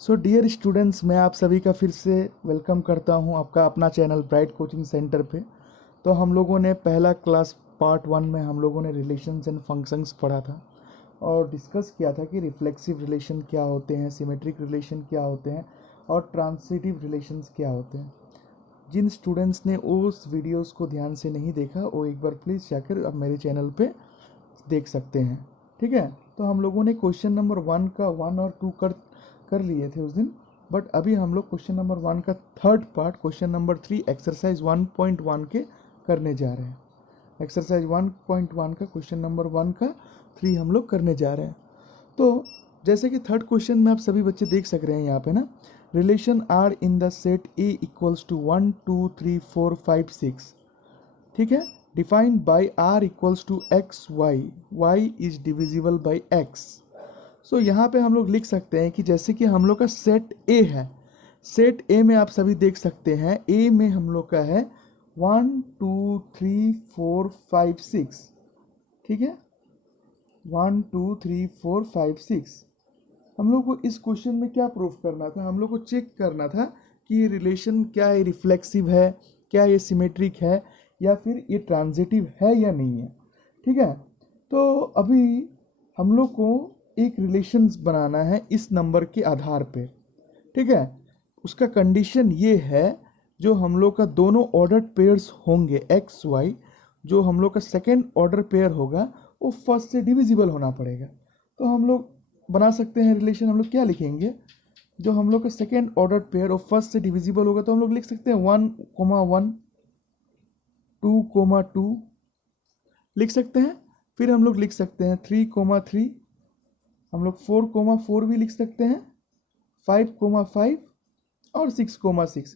So dear students, मैं आप सभी का फिर से वेलकम करता हूं आपका अपना चैनल ब्राइट कोचिंग सेंटर पे। तो हम लोगों ने पहला क्लास पार्ट 1 में हम लोगों ने रिलेशंस एंड फंक्शंस पढ़ा था और डिस्कस किया था कि रिफ्लेक्सिव रिलेशन क्या होते हैं, सिमेट्रिक रिलेशन क्या होते हैं और ट्रांसिटिव रिलेशंस क्या होते हैं। जिन स्टूडेंट्स ने उस वीडियोस को ध्यान से नहीं देखा वो एक बार प्लीज़ जाकर अब मेरे चैनल पे देख सकते हैं। ठीक है, तो हम लोगों ने क्वेश्चन नंबर 1 का 1 और 2 कर लिए थे उस दिन, बट अभी हम लोग क्वेश्चन नंबर 1 का third part question number 3 exercise 1.1 के करने जा रहे हैं। एक्सरसाइज 1.1 का क्वेश्चन नंबर 1 का 3 हम लोग करने जा रहे हैं। तो जैसे कि थर्ड क्वेश्चन में आप सभी बच्चे देख सक रहे हैं यहाँ पे ना, relation R in the set A equals to 1 2 3 4 5 6। ठीक है, defined by R equals to x y, y is divisible by x. So यहाँ पे हम लोग लिख सकते हैं कि जैसे कि हम लोग का सेट ए है, सेट ए में आप सभी देख सकते हैं ए में हम लोग का है 1 2 3 4 5 6। ठीक है, 1 2 3 4 5 6। हम लोग को इस क्वेश्चन में क्या प्रूफ करना था, हम लोग को चेक करना था कि ये रिलेशन क्या है, रिफ्लेक्सिव है, क्या ये सिमेट्रिक है, या फिर ये ट्रांजिटिव है या नहीं है। ठीक है, तो अभी हम लोग को एक रिलेशंस बनाना है इस नंबर के आधार पे। ठीक है, उसका कंडीशन ये है, जो हम लोग का दोनों ऑर्डर पेयर्स होंगे एक्स वाई, जो हम लोग का सेकेंड ऑर्डर पेयर होगा वो फर्स्ट से डिविजिबल होना पड़ेगा। तो हम लोग बना सकते हैं रिलेशन, हम लोग क्या लिखेंगे, जो हम लोग का सेकेंड ऑर्डर पेयर और फर्स्ट से डिविजिबल होगा तो हम लोग लिख सकते हैं 1,1 2,2 लिख सकते हैं। फिर हम लोग लिख सकते हैं 3,3, हम लोग 4,4 भी लिख सकते हैं, 5,5 और 6,6,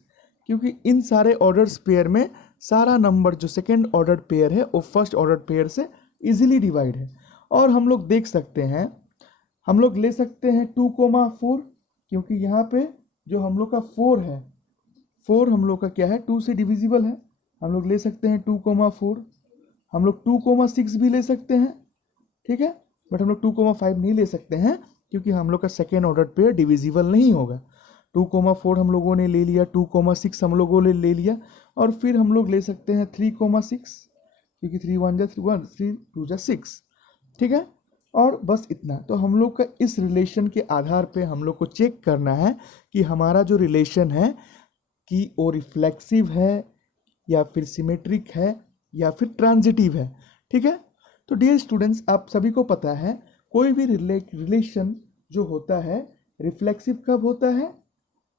क्योंकि इन सारे ऑर्डर्स पेयर में सारा नंबर जो सेकेंड ऑर्डर पेयर है वो फर्स्ट ऑर्डर पेयर से इजीली डिवाइड है। और हम लोग देख सकते हैं, हम लोग ले सकते हैं 2,4, क्योंकि यहाँ पे जो हम लोग का 4 है, 4 हम लोग का क्या है 2 से डिविजिबल है, हम लोग ले सकते हैं 2,4। हम लोग 2,6 भी ले सकते हैं। ठीक है, बट हम लोग 2,5 नहीं ले सकते हैं क्योंकि हम लोग का सेकेंड ऑर्डर पेयर डिविजिबल नहीं होगा। 2,4 हम लोगों ने ले लिया, 2,6 हम लोगों ने ले लिया, और फिर हम लोग ले सकते हैं 3,6, क्योंकि 3 1 जा 1, 3 2 जा 6। ठीक है, और बस इतना। तो हम लोग का इस रिलेशन के आधार पे हम लोग को चेक करना है कि हमारा जो रिलेशन है कि वो रिफ्लेक्सिव है या फिर सिमेट्रिक है या फिर ट्रांजिटिव है। ठीक है, तो डियर स्टूडेंट्स, आप सभी को पता है कोई भी रिलेशन जो होता है रिफ्लेक्सिव कब होता है,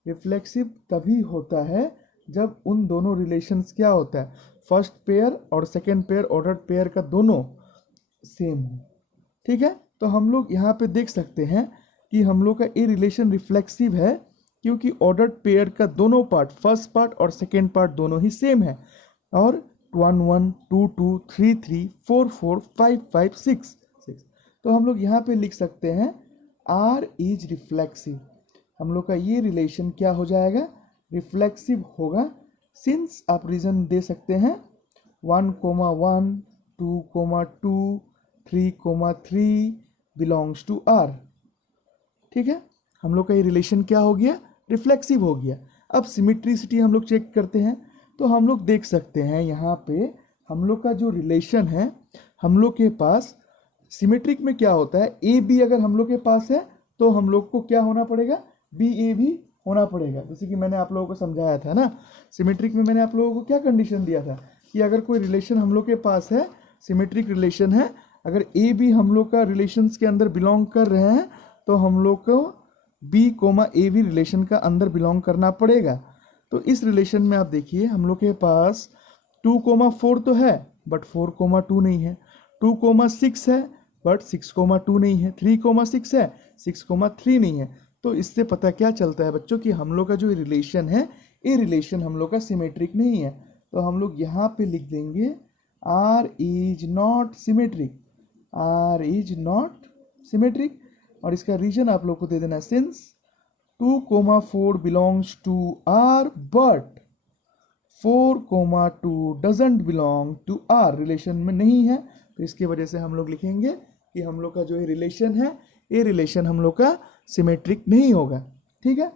रिफ्लेक्सिव तभी होता है जब उन दोनों रिलेशंस क्या होता है, फर्स्ट पेयर और सेकेंड पेयर ऑर्डर पेयर का दोनों सेम हो। ठीक है, तो हम लोग यहाँ पे देख सकते हैं कि हम लोग का ये रिलेशन रिफ्लेक्सिव है क्योंकि ऑर्डर पेयर का दोनों पार्ट, फर्स्ट पार्ट और सेकेंड पार्ट दोनों ही सेम है, और 1 1 2 2 3 3 4 4 5 5 6 6। तो हम लोग यहाँ पे लिख सकते हैं आर इज रिफ्लेक्सिव। हम लोग का ये रिलेशन क्या हो जाएगा, रिफ्लेक्सिव होगा। सिंस आप रीजन दे सकते हैं 1,1 2,2 3,3 बिलोंग्स टू आर। ठीक है, हम लोग का ये रिलेशन क्या हो गया, रिफ्लेक्सिव हो गया। अब सिमेट्रिसिटी हम लोग चेक करते हैं, तो हम लोग देख सकते हैं यहाँ पे हम लोग का जो रिलेशन है, हम लोग के पास सिमेट्रिक में क्या होता है, ए बी अगर हम लोग के पास है तो हम लोग को क्या होना पड़ेगा, बी ए भी होना पड़ेगा। जैसे कि मैंने आप लोगों को समझाया था ना, सिमेट्रिक में मैंने आप लोगों को क्या कंडीशन दिया था कि अगर कोई रिलेशन हम लोग के पास है, सिमेट्रिक रिलेशन है, अगर ए बी हम लोग का रिलेशंस के अंदर बिलोंग कर रहे हैं तो हम लोग को b comma a b relation का अंदर बिलोंग करना पड़ेगा। तो इस रिलेशन में आप देखिए हम लोग के पास 2,4 तो है बट 4,2 नहीं है, 2,6 है बट 6,2 नहीं है, 3,6 है 6,3 नहीं है। तो इससे पता क्या चलता है बच्चों कि हम लोग का जो रिलेशन है ये रिलेशन हम लोग का सिमेट्रिक नहीं है। तो हम लोग यहाँ पे लिख देंगे R is not symmetric, R is not symmetric. और इसका रीजन आप लोग को दे देना, since 2,4 belongs to R but 4,2 doesn't belong to R, relation में नहीं है। तो इसकी वजह से हम लोग लिखेंगे कि हम लोग का जो रिलेशन है ये रिलेशन हम लोग का सिमेट्रिक नहीं होगा। ठीक है।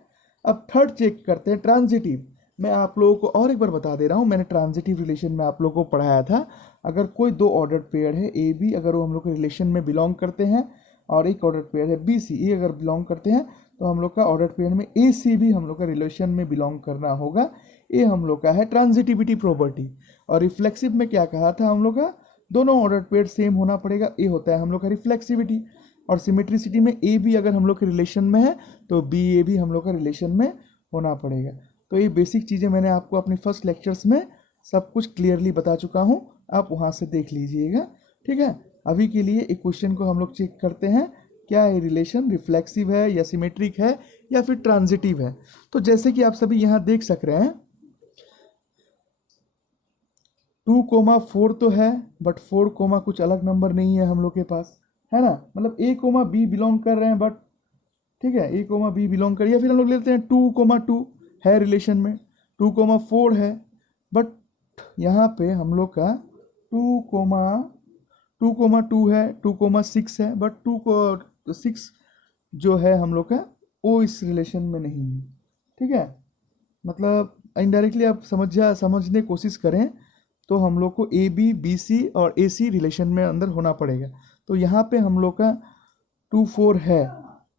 अब थर्ड चेक करते हैं ट्रांजिटिव। मैं आप लोगों को और एक बार बता दे रहा हूँ, मैंने ट्रांजिटिव रिलेशन में आप लोगों को पढ़ाया था। अगर कोई दो ऑर्डर्ड पेयर है ए बी, अगर वो हम लोग के रिलेशन में बिलोंग करते हैं, और एक ऑर्डर्ड पेयर है बी सी, ये अगर बिलोंग करते हैं, तो हम लोग का ऑर्डर्ड पेयर में ए सी भी हम लोग का रिलेशन में बिलोंग करना होगा। ये हम लोग का है ट्रांजिटिविटी प्रॉपर्टी। और रिफ्लेक्सिव में क्या कहा था हम लोग का, दोनों ऑर्डर्ड पेयर सेम होना पड़ेगा, ये होता है हम लोग का रिफ्लेक्सिविटी। और सिमेट्रिसिटी में ए भी अगर हम लोग के रिलेशन में है तो बी ए भी हम लोग का रिलेशन में होना पड़ेगा। तो ये बेसिक चीज़ें मैंने आपको अपने फर्स्ट लेक्चर्स में सब कुछ क्लियरली बता चुका हूँ, आप वहाँ से देख लीजिएगा। ठीक है, अभी के लिए एक क्वेश्चन को हम लोग चेक करते हैं, क्या ये रिलेशन रिफ्लेक्सिव है या सिमेट्रिक है या फिर ट्रांजिटिव है। तो जैसे कि आप सभी यहाँ देख सक रहे हैं 2,4 तो है, बट 4, कुछ अलग नंबर नहीं है हम लोग के पास, है ना। मतलब a, b बिलोंग कर रहे हैं, बट ठीक है a, b बिलोंग कर, या फिर हम लोग लेते हैं 2,2 है रिलेशन में, 2,4 है, बट यहाँ पे हम लोग का 2,2 है, 2,6 है, बट 2,6 जो है हम लोग का वो इस रिलेशन में नहीं है। ठीक है, मतलब इनडायरेक्टली आप समझने की कोशिश करें तो हम लोग को ए बी बी सी और ए सी रिलेशन में अंदर होना पड़ेगा। तो यहाँ पे हम लोग का 2,4 है,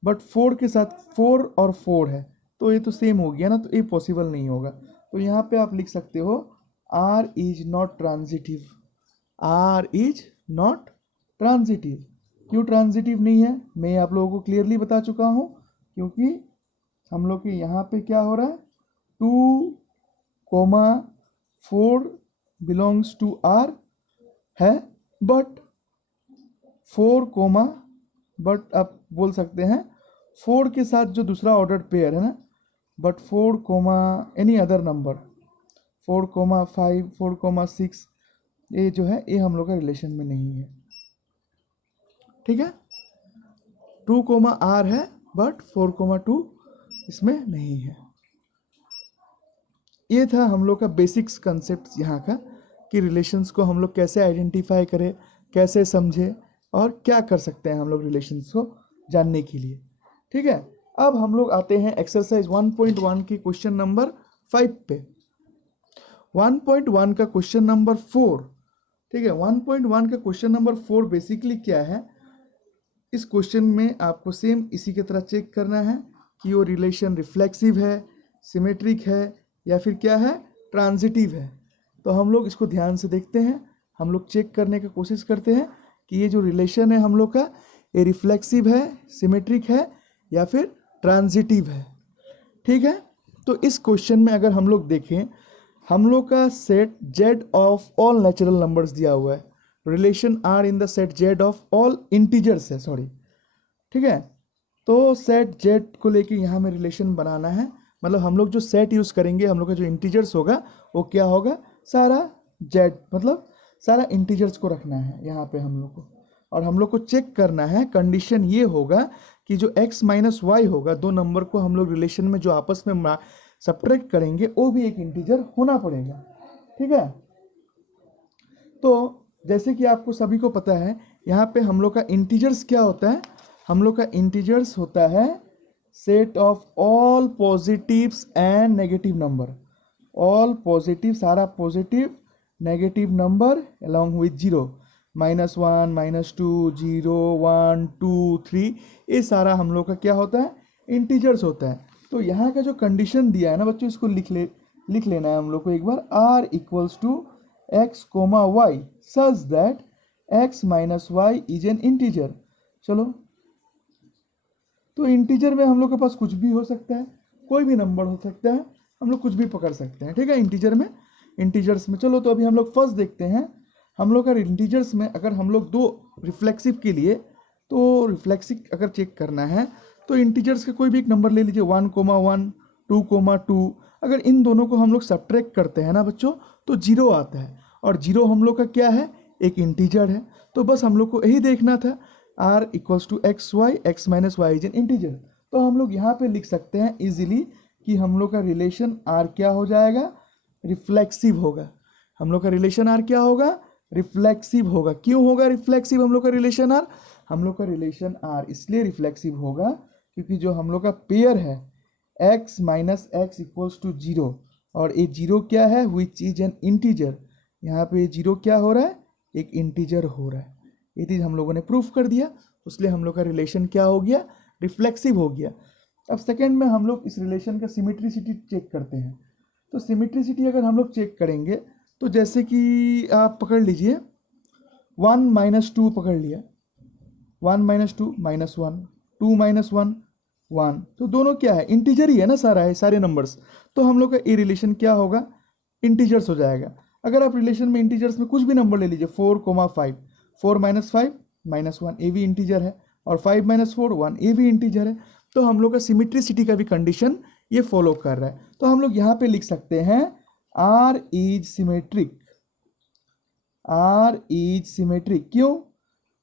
बट 4 के साथ 4 और 4 है, तो ये तो सेम हो गया ना, तो ये पॉसिबल नहीं होगा। तो यहाँ पे आप लिख सकते हो R is not transitive, R is not transitive. क्यों ट्रांजिटिव नहीं है, मैं आप लोगों को क्लियरली बता चुका हूँ, क्योंकि हम लोग के यहाँ पे क्या हो रहा है, 2,4 बिलोंग्स टू R है, बट 4, बट आप बोल सकते हैं 4 के साथ जो दूसरा ऑर्डर्ड पेयर है ना, बट 4, एनी अदर नंबर 4,5, 4,6, ये जो है ये हम लोग का रिलेशन में नहीं है। ठीक है, 2, R है, बट 4,2 इसमें नहीं है। ये था हम लोग का बेसिक्स कंसेप्ट यहाँ का, कि रिलेशंस को हम लोग कैसे आइडेंटिफाई करें, कैसे समझें, और क्या कर सकते हैं हम लोग रिलेशंस को जानने के लिए। ठीक है, अब हम लोग आते हैं एक्सरसाइज 1.1 की क्वेश्चन नंबर 5 पे। 1.1 का क्वेश्चन नंबर 4, ठीक है, 1.1 का क्वेश्चन नंबर 4 बेसिकली क्या है, इस क्वेश्चन में आपको सेम इसी की तरह चेक करना है कि वो रिलेशन रिफ्लेक्सिव है, सिमेट्रिक है, या फिर क्या है, ट्रांजिटिव है। तो हम लोग इसको ध्यान से देखते हैं, हम लोग चेक करने की कोशिश करते हैं कि ये जो रिलेशन है हम लोग का, ये रिफ्लेक्सिव है, सिमेट्रिक है, या फिर ट्रांजिटिव है। ठीक है, तो इस क्वेश्चन में अगर हम लोग देखें, हम लोग का set Z of all natural numbers दिया हुआ है, relation R in the set Z of all integers है, सॉरी। ठीक है, तो सेट Z को लेके यहाँ में रिलेशन बनाना है, मतलब हम लोग जो सेट यूज करेंगे, हम लोग का जो इंटीजर्स होगा वो क्या होगा, सारा Z, मतलब सारा इंटीजर्स को रखना है यहाँ पे हम लोग को। और हम लोग को चेक करना है, कंडीशन ये होगा कि जो x माइनस वाई होगा, दो नंबर को हम लोग रिलेशन में जो आपस में सब्ट्रैक्ट करेंगे, वो भी एक इंटीजर होना पड़ेगा। ठीक है, तो जैसे कि आपको सभी को पता है, यहाँ पे हम लोग का इंटीजर्स क्या होता है, हम लोग का इंटीजर्स होता है set of all positives and negative number, all positive, सारा positive, negative number along with zero, -1, -2, 0, 1, 2, 3, ये सारा हम लोग का क्या होता है, इंटीजर्स होता है। तो यहाँ का जो कंडीशन दिया है ना बच्चों, इसको लिख लेना है हम लोग को एक बार, R equals to x, y such that x minus y is an integer. चलो, तो इंटीजर में हम लोग के पास कुछ भी हो सकता है, कोई भी नंबर हो सकता है, हम लोग कुछ भी पकड़ सकते हैं। ठीक है, इंटीजर्स में चलो, तो अभी हम लोग फर्स्ट देखते हैं, हम लोग का इंटीजर्स में अगर हम लोग दो रिफ्लेक्सिव के लिए, तो रिफ्लेक्सिव अगर चेक करना है तो इंटीजर्स का कोई भी एक नंबर ले लीजिए, 1,1, 2,2, अगर इन दोनों को हम लोग सब्ट्रैक्ट करते हैं ना बच्चों, तो जीरो आता है, और जीरो हम लोग का क्या है, एक इंटीजर है। तो बस हम लोग को यही देखना था, R equals to x y, x minus y is an integer. तो हम लोग यहाँ पे लिख सकते हैं इजीली कि हम लोग का रिलेशन R क्या हो जाएगा, रिफ्लेक्सिव होगा। हम लोग का रिलेशन R क्या होगा, रिफ्लेक्सिव होगा। क्यों होगा रिफ्लेक्सिव हम लोग का रिलेशन R, हम लोग का रिलेशन R इसलिए रिफ्लेक्सिव होगा क्योंकि जो हम लोग का पेयर है x minus x equals to 0, और ये 0 क्या है, विच इज एन इंटीजर। यहाँ पे 0 क्या हो रहा है, एक इंटीजर हो रहा है। ये चीज़ हम लोगों ने प्रूफ कर दिया, इसलिए हम लोग का रिलेशन क्या हो गया, रिफ्लेक्सिव हो गया। अब सेकेंड में हम लोग इस रिलेशन का सिमेट्रिसिटी चेक करते हैं। तो सिमेट्रिसिटी अगर हम लोग चेक करेंगे तो जैसे कि आप पकड़ लीजिए 1 माइनस 2 पकड़ लिया, 1 माइनस 2 माइनस 1, 2 माइनस 1 1, तो दोनों क्या है, इंटीजर ही है ना, सारा है, सारे नंबर्स। तो हम लोग का ये रिलेशन क्या होगा, इंटीजर्स हो जाएगा। अगर आप रिलेशन में इंटीजर्स में कुछ भी नंबर ले लीजिए, 4,5, 4 माइनस 5 माइनस 1, ये भी इंटीजर है, और 5 माइनस 4 1, ये भी इंटीजर है। तो हम लोग का सिमेट्रिसिटी का भी कंडीशन ये फॉलो कर रहा है। तो हम लोग यहाँ पे लिख सकते हैं R is symmetric, R is symmetric. क्यों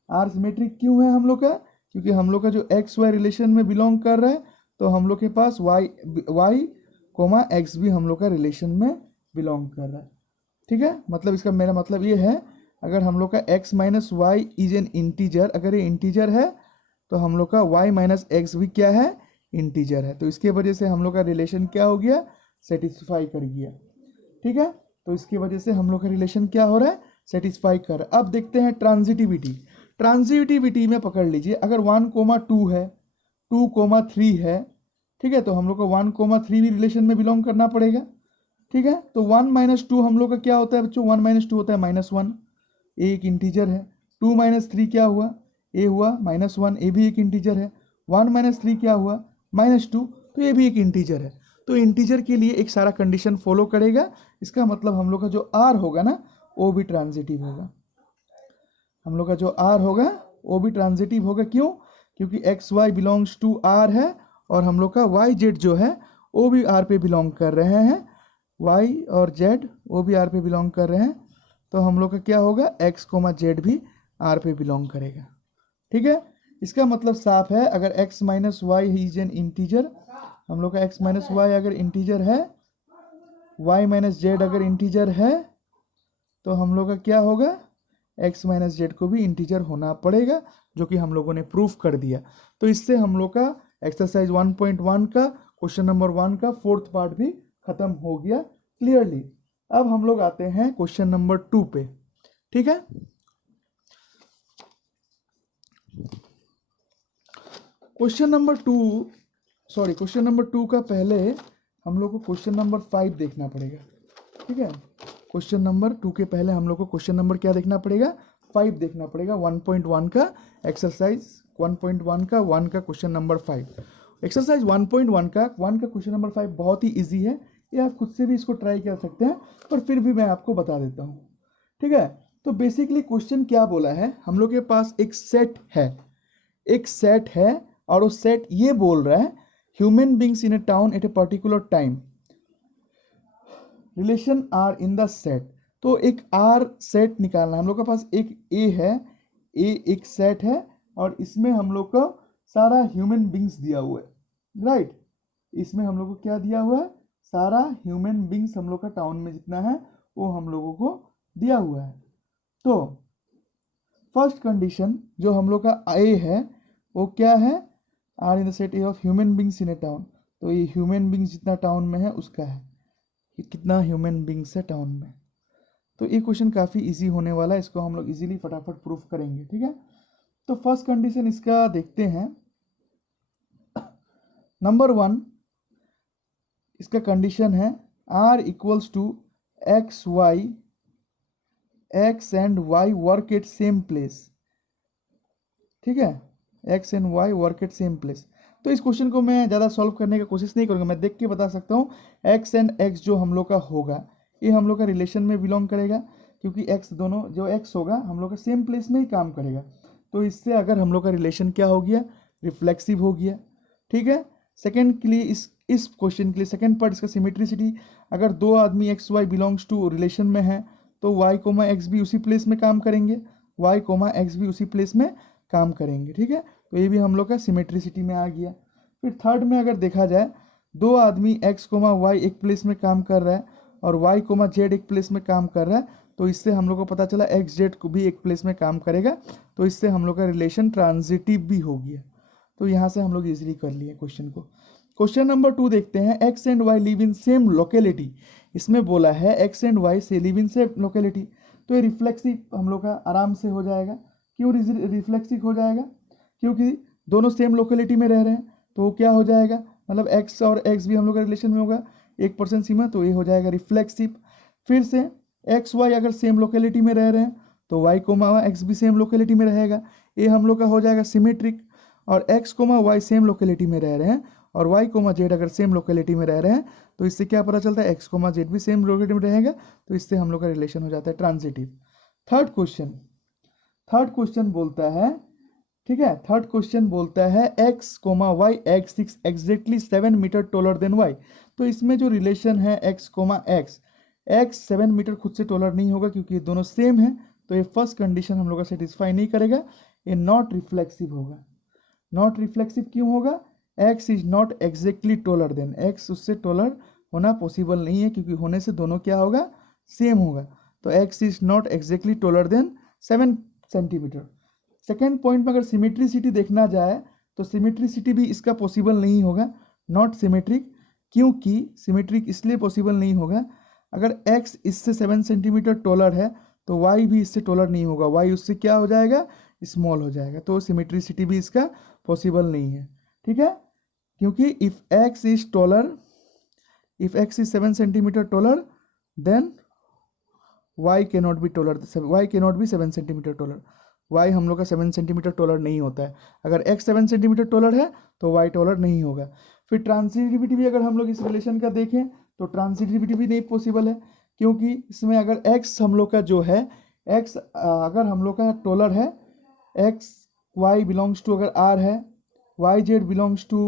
आर सिमेट्रिक क्यों है हम लोग का, क्योंकि हम लोग का जो एक्स वाई रिलेशन में बिलोंग कर रहा है, तो हम लोग के पास वाई कोमा एक्स भी हम लोग का रिलेशन में बिलोंग कर रहा है। ठीक है, मतलब इसका मेरा मतलब ये है, अगर हम लोग का x minus y is an integer, अगर ये इंटीजर है तो हम लोग का y माइनस एक्स भी क्या है, इंटीजर है। तो इसके वजह से हम लोग का रिलेशन क्या हो गया, सेटिस्फाई कर गया। ठीक है, तो इसकी वजह से हम लोग का रिलेशन क्या हो रहा है, सेटिस्फाई कर रहा है। अब देखते हैं ट्रांजिटिविटी। ट्रांजिटिविटी में पकड़ लीजिए, अगर 1,2 है, 2,3 है, ठीक है, तो हम लोग को 1,3 भी रिलेशन में बिलोंग करना पड़ेगा। ठीक है, तो 1 माइनस 2 हम लोग का क्या होता है बच्चों, 1 माइनस 2 होता है -1, एक इंटीजर है। 2 माइनस 3 क्या हुआ, ए हुआ -1, ए भी एक इंटीजर है। 1 माइनस 3 क्या हुआ, -2, तो ये भी एक इंटीजर है। तो इंटीजर के लिए एक सारा कंडीशन फॉलो करेगा, इसका मतलब हम लोग का जो आर होगा ना, वो भी ट्रांजिटिव होगा। हम लोग का जो आर होगा वो भी ट्रांजिटिव होगा। क्यों, क्योंकि x y belongs to R है, और हम लोग का वाई जेड जो है वो भी आर पे बिलोंग कर रहे हैं, वाई और जेड वो भी आर पे बिलोंग कर रहे हैं। तो हम लोग का क्या होगा, एक्स कोमा जेड भी आर पे बिलोंग करेगा। ठीक है, इसका मतलब साफ है, अगर x minus y is an integer, हम लोग का एक्स माइनस वाई अगर इंटीजर है, वाई माइनस जेड अगर इंटीजर है, तो हम लोग का क्या होगा, x माइनस जेड को भी इंटीजर होना पड़ेगा, जो कि हम लोगों ने प्रूफ कर दिया। तो इससे हम लोग का एक्सरसाइज 1.1 का क्वेश्चन नंबर 1 का 4th पार्ट भी खत्म हो गया क्लियरली। अब हम लोग आते हैं क्वेश्चन नंबर 2 पे। ठीक है, क्वेश्चन नंबर 2 का पहले हम लोग को क्वेश्चन नंबर 5 देखना पड़ेगा। ठीक है, क्वेश्चन नंबर 2 के पहले हम लोग को क्वेश्चन नंबर क्या देखना पड़ेगा, 5 देखना पड़ेगा। 1.1 का एक्सरसाइज 1.1 का 1 का क्वेश्चन नंबर 5। एक्सरसाइज 1.1 का 1 का क्वेश्चन नंबर 5 बहुत ही इजी है, ये आप खुद से भी इसको ट्राई कर सकते हैं, पर फिर भी मैं आपको बता देता हूँ। ठीक है, तो बेसिकली क्वेश्चन क्या बोला है, हम लोग के पास एक सेट है, और वो सेट ये बोल रहा है human beings in a town at a particular time, relation R in the set. तो एक आर सेट निकालना, हम लोग के पास एक ए है, ए एक सेट है, और इसमें हम लोग को सारा ह्यूमन बींग्स दिया हुआ है, राइट। इसमें हम लोग को क्या दिया हुआ है, सारा ह्यूमन बींग्स हम लोग का टाउन में जितना है वो हम लोगों को दिया हुआ है। तो फर्स्ट कंडीशन जो हम लोग का ए है वो क्या है, R in the set A of human beings in a town. तो ये ह्यूमन बींग्स जितना टाउन में है उसका है कि कितना ह्यूमन बींग्स है टाउन में। तो ये क्वेश्चन काफ़ी इजी होने वाला है, इसको हम लोग इजीली फटाफट प्रूफ करेंगे। ठीक है, तो फर्स्ट कंडीशन इसका देखते हैं। नंबर 1 इसका कंडीशन है R equals to x and y work at same place. ठीक है, x and y work at same place. तो इस क्वेश्चन को मैं ज़्यादा सॉल्व करने की कोशिश नहीं करूँगा, मैं देख के बता सकता हूँ। एक्स एंड एक्स जो हम लोग का होगा, ये हम लोग का रिलेशन में बिलोंग करेगा, क्योंकि एक्स दोनों जो एक्स होगा हम लोग का सेम प्लेस में ही काम करेगा। तो इससे अगर हम लोग का रिलेशन क्या हो गया, रिफ्लेक्सिव हो गया। ठीक है, सेकेंड के लिए इस क्वेश्चन के लिए सेकेंड पार्ट इसका सिमेट्रिसिटी, अगर दो आदमी x y belongs to relation में है तो वाई कोमा एक्स भी उसी प्लेस में काम करेंगे, वाई कोमा एक्स भी उसी प्लेस में काम करेंगे। ठीक है, तो ये भी हम लोग का सिमेट्रिसिटी में आ गया। फिर थर्ड में अगर देखा जाए, दो आदमी एक्स कोमा वाई एक प्लेस में काम कर रहा है और वाई कोमा जेड एक प्लेस में काम कर रहा है, तो इससे हम लोग को पता चला एक्स जेड को भी एक प्लेस में काम करेगा, तो इससे हम लोग का रिलेशन ट्रांजिटिव भी हो गया। तो यहाँ से हम लोग इजीली कर लिए क्वेश्चन को। क्वेश्चन नंबर 2 देखते हैं, x and y live in same locality. इसमें बोला है एक्स एंड वाई से लिव इन सेम लोकेलिटी, तो ये रिफ्लेक्सिव हम लोग का आराम से हो जाएगा। क्यों रिफ्लेक्सिव हो जाएगा? क्योंकि दोनों सेम लोकेलिटी में रह रहे हैं, तो वो क्या हो जाएगा, मतलब एक्स और एक्स भी हम लोग का रिलेशन में होगा 1% सीमा, तो ये हो जाएगा रिफ्लेक्सिव। फिर से एक्स वाई अगर सेम लोकेलिटी में रह रहे हैं तो वाई कोमा एक्स भी सेम लोकेलिटी में रहेगा, ये हम लोग का हो जाएगा सिमेट्रिक। और x comma y same locality में रह रहे हैं और वाई कोमा जेड अगर सेम लोकेलिटी में रह रहे हैं, तो इससे क्या पता चलता है, एक्स कोमा जेड भी सेम लोकेलिटी में रहेगा, तो इससे हम लोग का रिलेशन हो जाता है ट्रांजिटिव। थर्ड क्वेश्चन बोलता है, ठीक है, थर्ड क्वेश्चन बोलता है x comma y x is exactly 7 metre taller than y. तो इसमें जो रिलेशन है x comma x, x 7 metre खुद से टोलर नहीं होगा क्योंकि ये दोनों सेम है, तो ये फर्स्ट कंडीशन हम लोग का सेटिस्फाई नहीं करेगा, ये नॉट रिफ्लेक्सिव होगा। नॉट रिफ्लेक्सिव क्यों होगा? X is not exactly taller than, x उससे टोलर होना पॉसिबल नहीं है, क्योंकि होने से दोनों क्या होगा, सेम होगा। तो x is not exactly taller than 7 centimetre. Second point में अगर सिमेट्रिसिटी देखना जाए तो सिमेट्रिसिटी भी इसका पॉसिबल नहीं होगा, नॉट सिमेट्रिक। क्योंकि सिमेट्रिक इसलिए पॉसिबल नहीं होगा, अगर x इससे 7 सेंटीमीटर टोलर है तो y भी इससे टोलर नहीं होगा, y उससे क्या हो जाएगा, स्मॉल हो जाएगा, तो सिमेट्रिसिटी भी इसका पॉसिबल नहीं है। ठीक है, क्योंकि if x is taller, if x is 7 centimetre taller, then y cannot be taller, y cannot be 7 centimetre taller. y हम लोग का 7 सेंटीमीटर टोलर नहीं होता है, अगर x 7 सेंटीमीटर टोलर है तो y टोलर नहीं होगा। फिर ट्रांसिटिविटी भी अगर हम लोग इस रिलेशन का देखें तो ट्रांसिटिविटी भी नहीं पॉसिबल है, क्योंकि इसमें अगर x हम लोग का जो है, x अगर हम लोग का टोलर है, x y बिलोंग्स टू अगर r है, y z belongs to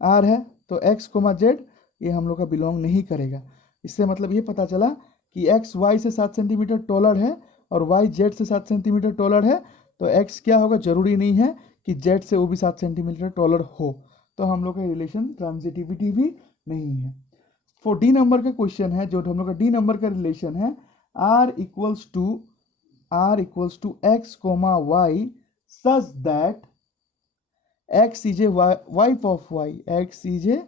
r है, तो x कोमा z ये हम लोग का बिलोंग नहीं करेगा। इससे मतलब ये पता चला कि x y से 7 सेंटीमीटर टोलर है और y z से 7 सेंटीमीटर टोलर है, तो x क्या होगा, जरूरी नहीं है कि z से वो भी 7 सेंटीमीटर टोलर हो, तो हम लोग का रिलेशन ट्रांजिटिविटी भी नहीं है। फॉर डी नंबर का क्वेश्चन है, जो हम लोग का डी नंबर का रिलेशन है, r equals to x comma y such that x is a wife of y, x is a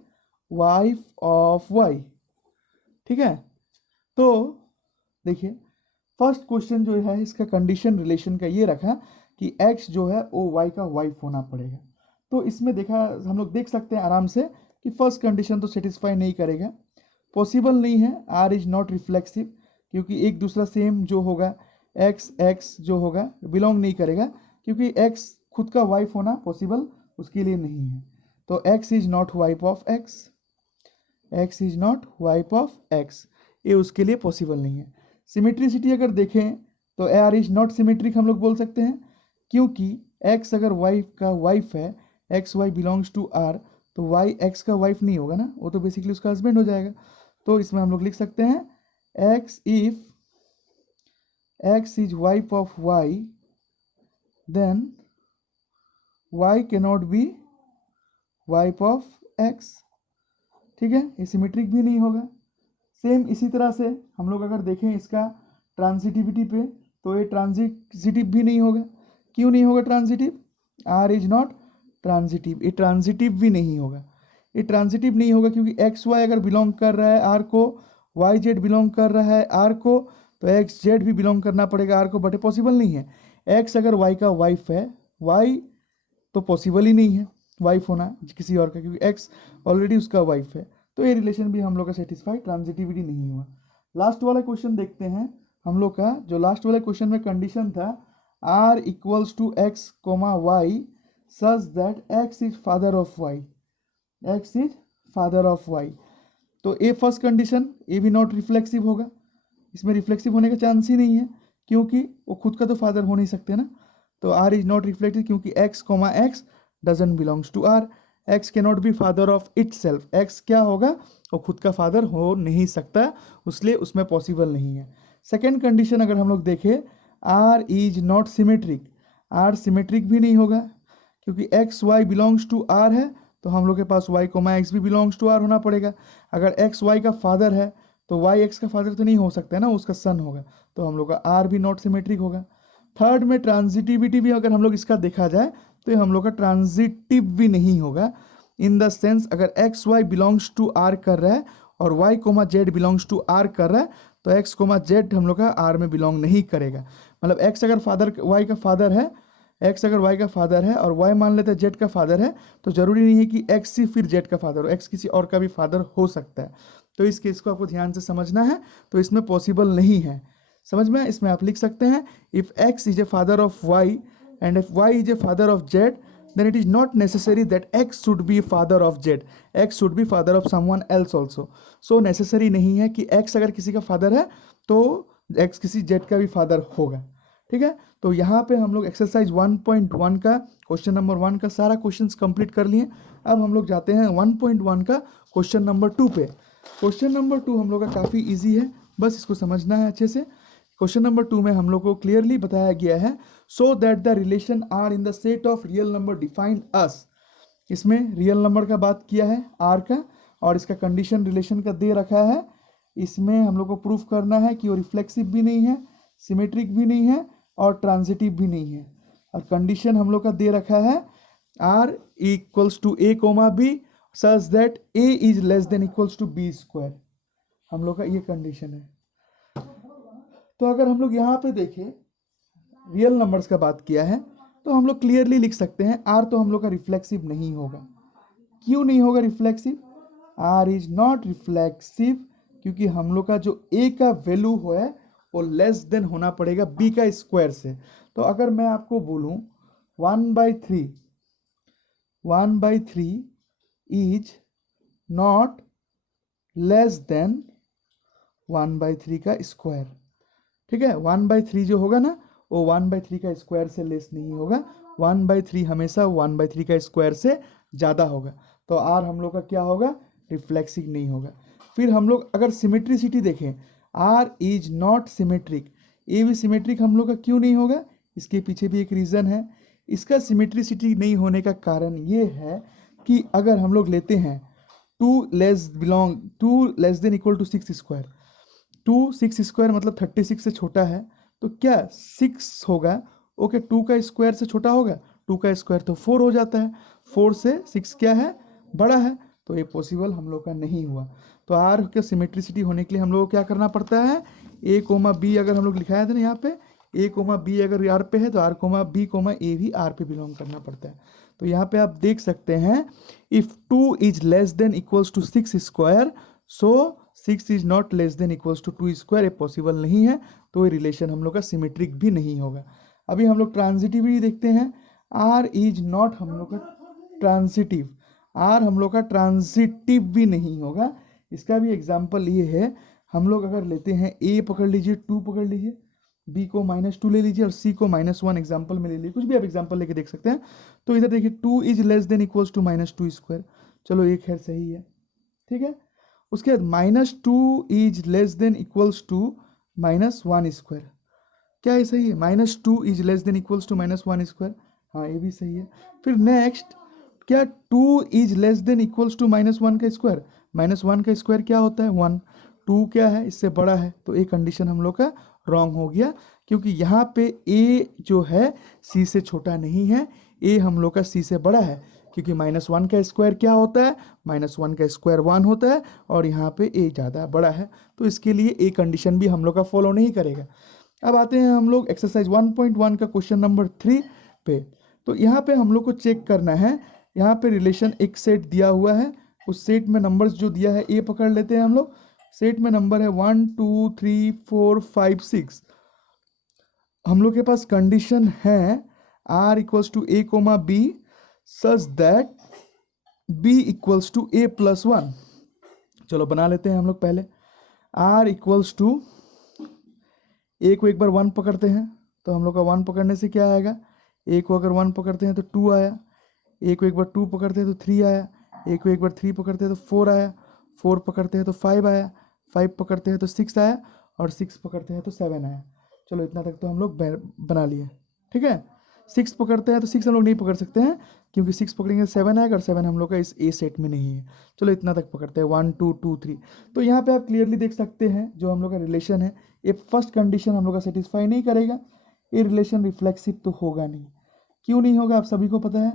wife of y। ठीक है, तो देखिए फर्स्ट क्वेश्चन जो है इसका कंडीशन रिलेशन का ये रखा कि x जो है वो y का वाइफ होना पड़ेगा, तो इसमें देखा हम लोग देख सकते हैं आराम से कि फर्स्ट कंडीशन तो सेटिस्फाई नहीं करेगा, पॉसिबल नहीं है, r इज नॉट रिफ्लेक्सिव, क्योंकि एक दूसरा सेम जो होगा x जो होगा बिलोंग नहीं करेगा, क्योंकि x खुद का वाइफ होना पॉसिबल उसके लिए नहीं है, तो x is not wife of x, x is not wife of x, ये उसके लिए पॉसिबल नहीं है। सिमेट्रिसिटी अगर देखें तो r इज नॉट सिमेट्रिक हम लोग बोल सकते हैं, क्योंकि x अगर वाइफ का वाइफ है, x y belongs to r, तो y x का वाइफ नहीं होगा ना, वो तो बेसिकली उसका हस्बैंड हो जाएगा। तो इसमें हम लोग लिख सकते हैं x if x is wife of y, then y cannot be wife of x। ठीक है, ये सिमेट्रिक भी नहीं होगा। सेम इसी तरह से हम लोग अगर देखें इसका ट्रांजिटिविटी पे, तो ये ट्रांजिटिव भी नहीं होगा। क्यों नहीं होगा transitive? r is not transitive, ये ट्रांजिटिव भी नहीं होगा। ये ट्रांजिटिव नहीं होगा क्योंकि एक्स वाई अगर बिलोंग कर रहा है r को, वाई जेड बिलोंग कर रहा है r को, तो एक्स जेड भी बिलोंग करना पड़ेगा r को, बट पॉसिबल नहीं है। x अगर y का वाइफ है, y तो पॉसिबल ही नहीं है वाइफ होना किसी और का, क्योंकि x ऑलरेडी उसका वाइफ है, तो ये रिलेशन भी हम लोग का सेटिस्फाई, ट्रांजिटिविटी नहीं हुआ। लास्ट वाला क्वेश्चन देखते हैं हम लोग का, जो लास्ट वाले क्वेश्चन में कंडीशन था r equals to x comma y such that x is father of y, x is father of y, तो ए फर्स्ट कंडीशन ए भी नॉट रिफ्लेक्सिव होगा, इसमें रिफ्लेक्सिव होने का चांस ही नहीं है, क्योंकि वो खुद का तो फादर हो नहीं सकते ना, तो r इज नॉट रिफ्लेक्टिव, क्योंकि x comma x doesn't belongs to r, x cannot be father of itself, x क्या होगा, वो खुद का फादर हो नहीं सकता, इसलिए उसमें पॉसिबल नहीं है। सेकेंड कंडीशन अगर हम लोग देखें, r is not symmetric, r symmetric भी नहीं होगा, क्योंकि x y belongs to r है, तो हम लोग के पास y कोमा x भी बिलोंग्स टू r होना पड़ेगा। अगर x y का फादर है तो y x का फादर तो नहीं हो सकता है ना, उसका सन होगा, तो हम लोग का r भी नॉट सिमेट्रिक होगा। थर्ड में ट्रांजिटिविटी भी अगर हम लोग इसका देखा जाए तो ये हम लोग का ट्रांजिटिव भी नहीं होगा, इन द सेंस अगर x y belongs to R कर रहा है और y comma z belongs to R कर रहा है, तो एक्स कोमा जेड हम लोग का आर में बिलोंग नहीं करेगा। मतलब एक्स अगर फादर वाई का फादर है, एक्स अगर वाई का फादर है और वाई मान लेते हैं जेड का फादर है, तो जरूरी नहीं है कि एक्स ही फिर जेड का फादर हो, एक्स किसी और का भी फादर हो सकता है। तो इस केस को आपको ध्यान से समझना है, तो इसमें पॉसिबल नहीं है। समझ में? इसमें आप लिख सकते हैं if x is a father of y and if y is a father of z, then it is not necessary that x should be father of z, x should be father of someone else also. So necessary नहीं है कि x अगर किसी का father है तो x किसी z का भी फादर होगा। ठीक है, तो यहाँ पे हम लोग एक्सरसाइज 1.1 का क्वेश्चन नंबर 1 का सारा क्वेश्चंस कंप्लीट कर लिए। अब हम लोग जाते हैं 1.1 का क्वेश्चन नंबर 2 पे। क्वेश्चन नंबर 2 हम लोग का काफ़ी ईजी है, बस इसको समझना है अच्छे से। क्वेश्चन नंबर 2 में हम लोग को क्लियरली बताया गया है so that the relation R in the set of real number defined as. इसमें रियल नंबर का बात किया है आर का, और इसका कंडीशन रिलेशन का दे रखा है। इसमें हम लोग को प्रूफ करना है कि वो रिफ्लेक्सिव भी नहीं है, सिमेट्रिक भी नहीं है और ट्रांजिटिव भी नहीं है। और कंडीशन हम लोग का दे रखा है R equals to a comma b such that a is less than equals to b square. हम लोग का ये कंडीशन है। तो अगर हम लोग यहाँ पे देखें रियल नंबर्स का बात किया है, तो हम लोग क्लियरली लिख सकते हैं आर तो हम लोग का रिफ्लेक्सिव नहीं होगा। क्यों नहीं होगा reflexive? R is not reflexive क्योंकि हम लोग का जो ए का वैल्यू है वो लेस देन होना पड़ेगा बी का स्क्वायर से। तो अगर मैं आपको बोलूं 1/3 इज नॉट लेस देन 1/3 का स्क्वायर। ठीक है, 1/3 जो होगा ना वो 1/3 का स्क्वायर से लेस नहीं होगा, 1/3 हमेशा 1/3 का स्क्वायर से ज़्यादा होगा। तो आर हम लोग का क्या होगा? रिफ्लेक्सिव नहीं होगा। फिर हम लोग अगर सिमेट्रिसिटी देखें, आर इज नॉट सिमेट्रिक, ए भी सिमेट्रिक हम लोग का क्यों नहीं होगा? इसके पीछे भी एक रीज़न है। इसका सिमेट्रिसिटी नहीं होने का कारण ये है कि अगर हम लोग लेते हैं 2 less than equal to 6 square, 6 square मतलब 36 से छोटा है, तो क्या 6 होगा? ओके, 2 का स्क्वायर से छोटा होगा, 2 का स्क्वायर तो 4 हो जाता है, 4 से 6 क्या है? बड़ा है। तो ये पॉसिबल हम लोग का नहीं हुआ। तो आर के सिमेट्रिसिटी होने के लिए हम लोग को क्या करना पड़ता है? ए कोमा बी अगर हम लोग लिखाया था ना यहाँ पे, ए कोमा बी अगर आर पे है तो आर कोमा बी कोमा ए भी आर पे बिलोंग करना पड़ता है। तो यहाँ पे आप देख सकते हैं if 2 is less than equals to 6 square, so 6 is not less than equals to 2 square, ये पॉसिबल नहीं है। तो ये रिलेशन हम लोग का सिमेट्रिक भी नहीं होगा। अभी हम लोग ट्रांजिटिविटी देखते हैं। आर इज नॉट हम लोग का ट्रांजिटिव, आर हम लोग का ट्रांजिटिव भी नहीं होगा। इसका भी एग्जाम्पल ये है, हम लोग अगर लेते हैं ए पकड़ लीजिए, 2 पकड़ लीजिए, बी को -2 ले लीजिए और सी को -1 एग्जाम्पल में ले लीजिए, कुछ भी आप एग्जाम्पल लेके देख सकते हैं। तो इधर देखिए 2 is less than equals to -2 square, चलो ये खैर सही है। ठीक है, उसके बाद -2 is less than equals to -1 square, क्या ये सही है? -2 is less than equals to -1 square, हाँ ये भी सही है। फिर नेक्स्ट, क्या 2 is less than equals to -1 का स्क्वायर? -1 का स्क्वायर क्या होता है? 1। 2 क्या है? इससे बड़ा है। तो ये कंडीशन हम लोग का रॉन्ग हो गया, क्योंकि यहाँ पे ए जो है सी से छोटा नहीं है, ए हम लोग का सी से बड़ा है, क्योंकि -1 का स्क्वायर क्या होता है? -1 का स्क्वायर 1 होता है, और यहाँ पे ए ज़्यादा बड़ा है। तो इसके लिए ए कंडीशन भी हम लोग का फॉलो नहीं करेगा। अब आते हैं हम लोग एक्सरसाइज 1.1 का क्वेश्चन नंबर 3 पे। तो यहाँ पे हम लोग को चेक करना है, यहाँ पे रिलेशन एक सेट दिया हुआ है, उस सेट में नंबर्स जो दिया है ए पकड़ लेते हैं हम लोग। सेट में नंबर है 1 2 3 4 5 6। हम लोग के पास कंडीशन है R equals to a comma b such that b equals to a plus 1। चलो बना लेते हैं हम लोग पहले। आर इक्वल्स टू, ए को एक बार 1 पकड़ते हैं तो हम लोग का 1 पकड़ने से क्या आएगा? ए को अगर 1 पकड़ते हैं तो 2 आया, ए को एक बार 2 पकड़ते हैं तो 3 आया, ए को एक बार 3 पकड़ते हैं तो 4 आया, 4 पकड़ते हैं तो 5 आया, 5 पकड़ते हैं तो 6 आया, और 6 पकड़ते हैं तो 7 आया। चलो इतना तक तो हम लोग बना लिए। ठीक है, 6 पकड़ते हैं तो 6 हम लोग नहीं पकड़ सकते हैं, क्योंकि 6 पकड़ेंगे 7 आएगा, और 7 हम लोग का इस ए सेट में नहीं है। चलो इतना तक पकड़ते हैं 1 2 2 3। तो यहाँ पे आप क्लियरली देख सकते हैं जो हम लोग का रिलेशन है, ये फर्स्ट कंडीशन हम लोग का सेटिस्फाई नहीं करेगा, ये रिलेशन रिफ्लेक्सिव तो होगा नहीं। क्यों नहीं होगा आप सभी को पता है,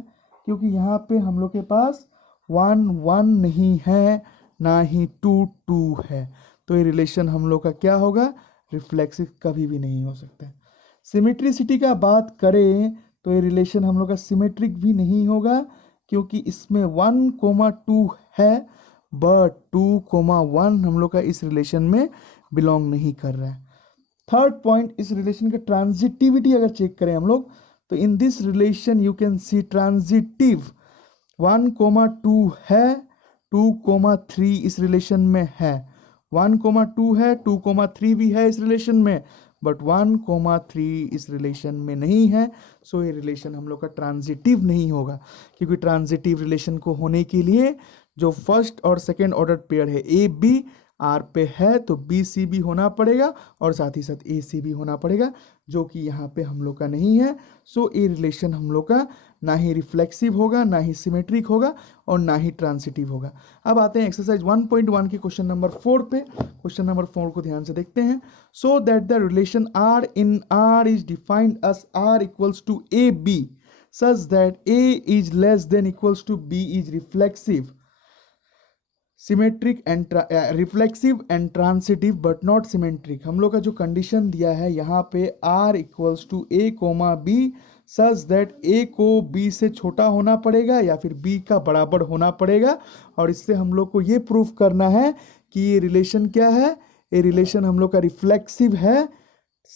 क्योंकि यहाँ पे हम लोग के पास 1 1 नहीं है, ना ही 2 2 है। तो ये रिलेशन हम लोग का क्या होगा, रिफ्लेक्सिव कभी भी नहीं हो सकता है। सिमेट्रिसिटी का बात करें तो ये रिलेशन हम लोग का सिमेट्रिक भी नहीं होगा, क्योंकि इसमें 1,2 है, बट 2,1 हम लोग का इस रिलेशन में बिलोंग नहीं कर रहा है। थर्ड पॉइंट, इस रिलेशन का ट्रांजिटिविटी अगर चेक करें हम लोग, तो in this relation you can see transitive 1,2 है, 2,3 इस रिलेशन में है, 1,2 है, 2,3 भी है इस रिलेशन में, बट 1,3 इस रिलेशन में नहीं है। सो ये रिलेशन हम लोग का ट्रांजिटिव नहीं होगा, क्योंकि ट्रांजिटिव रिलेशन को होने के लिए जो फर्स्ट और सेकेंड ऑर्डर पेयर है ए बी आर पे है, तो बी सी भी होना पड़ेगा और साथ ही साथ ए सी भी होना पड़ेगा, जो कि यहाँ पे हम लोग का नहीं है। सो ये रिलेशन हम लोग का ना ही रिफ्लेक्सिव होगा, ना ही सिमेट्रिक होगा और ना ही ट्रांसिटिव होगा। अब आते हैं एक्सरसाइज 1.1 के क्वेश्चन नंबर 4 पे। क्वेश्चन नंबर 4 को ध्यान से देखते हैं। So that the relation R in R is defined as R equals to a b such that a is less than equals to b is reflexive, symmetric and reflexive and transitive but not symmetric. हम लोग का जो condition दिया है यहाँ पे r equals to a comma b such that a को b से छोटा होना पड़ेगा या फिर b का बराबर होना पड़ेगा, और इससे हम लोग को ये प्रूफ करना है कि ये रिलेशन क्या है, ये रिलेशन हम लोग का रिफ्लेक्सिव है,